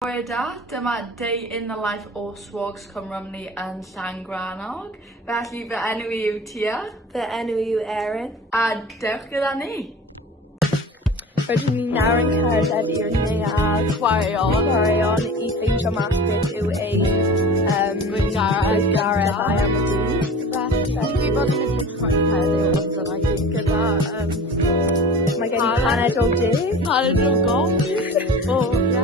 Gwyda, dyma day in the life o Ysgol Cwm Rhymni yn Llangrannog. Felly fy enw i yw Tia. Fy enw yw Erin. A dewch gyda ni. Rydyn ni nawr yn cerdded i'r neuadd chwaraeon i ffeindio mas beth yw ein gwythgaredd ai am y dydd. Dwi bod yn mynd i'n chwarae heddiw ond dyna gyd gyda Mae gen i paned o de. paned o golf. O, ie.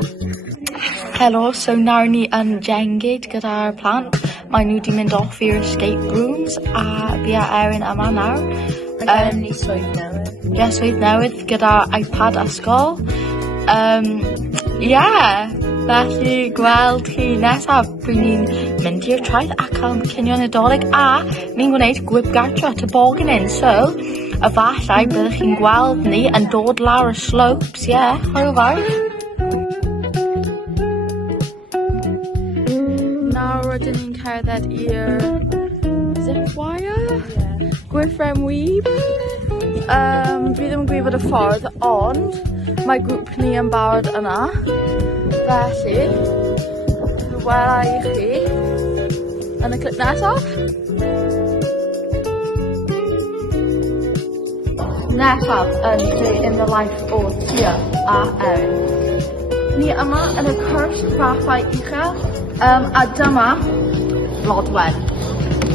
Helo, so nawr ni yn jengyd gyda'r plant. Mae nhw wedi mynd off i'r escape rooms a fi a Erin yma nawr. Mae gen ni swydd newydd. Ie, swydd newydd gyda'r iPad ysgol. Felly gweld chi nesaf, rydyn ni'n mynd i'r traeth ac am cinio Nadolig a ni'n gwneud gwyb gartio at y bogyn un. So, efallai byddwch chi'n gweld ni yn dod lawr y slopes, hwyl fawr. Nawr rydyn ni'n cerdded i'r zipwire, gwyth wyb. Fi ddim yn gwybod y ffordd, ond mae grŵp ni yn barod yna. Felly, wela i chi yn y clip nesaf. Nesaf yn day in the life o Tia a Erin. Ni yma yn y cwrs fathau uchel, a dyma Blodwen.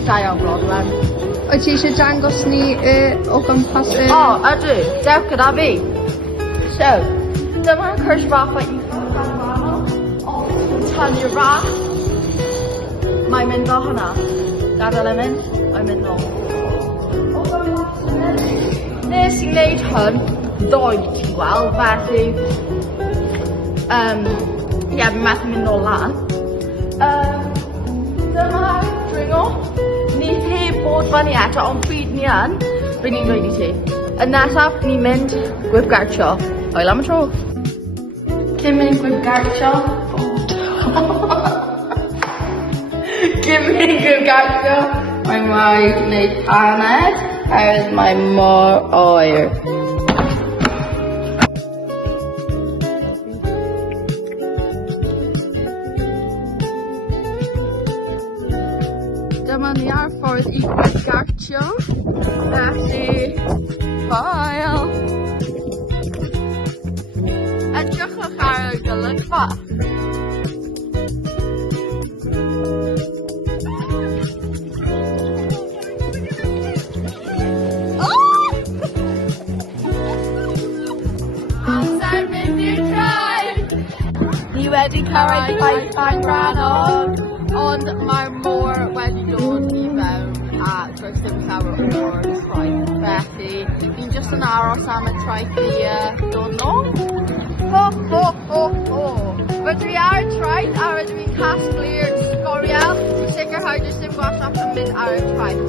Da iawn Blodwen. Wyt ti eisiau dangos ni o gwmpas y... O, ydw, dewch gyda fi. So, dyma'r cwrs fathau uchel. Tan i'r ras. Mae'n mynd o hwnna. Gadael e mynd, mae'n mynd nôl. Nes i'n gwneud hwn, ddoe ti'n gweld, felly fi'n methu mynd nôl lan. Dyma'r dringo. Ni heb bod fan i eto, ond pryd ni yn, rydyn ni'n dweud i ti. Yn nesaf, ni'n mynd gwyb gartio. Hwyl am y tro. Cyn mynd gwyb gartio. Cyn mynd gwyb gartio. Mae'n rhaid wneud paned, oherwydd mae mor oer. Dyma ni ar ffordd i gwyb gartio. Felly, hwyl. Edrychwch ar y golygfa. Amser mynd i'r traeth! Ni wedi cyrraedd faith Llangrannog. Ond mae'r môr wedi dod i fewn a does dim llawer o'r traeth. Felly, ni'n jyst yn aros am y traeth i dod nôl. Ho, ho, ho, ho. Rydw i ar y traeth a rydw i'n casglu'r sgoriel. Sicrhau jyst dim gwasanaeth yn mynd ar y traeth.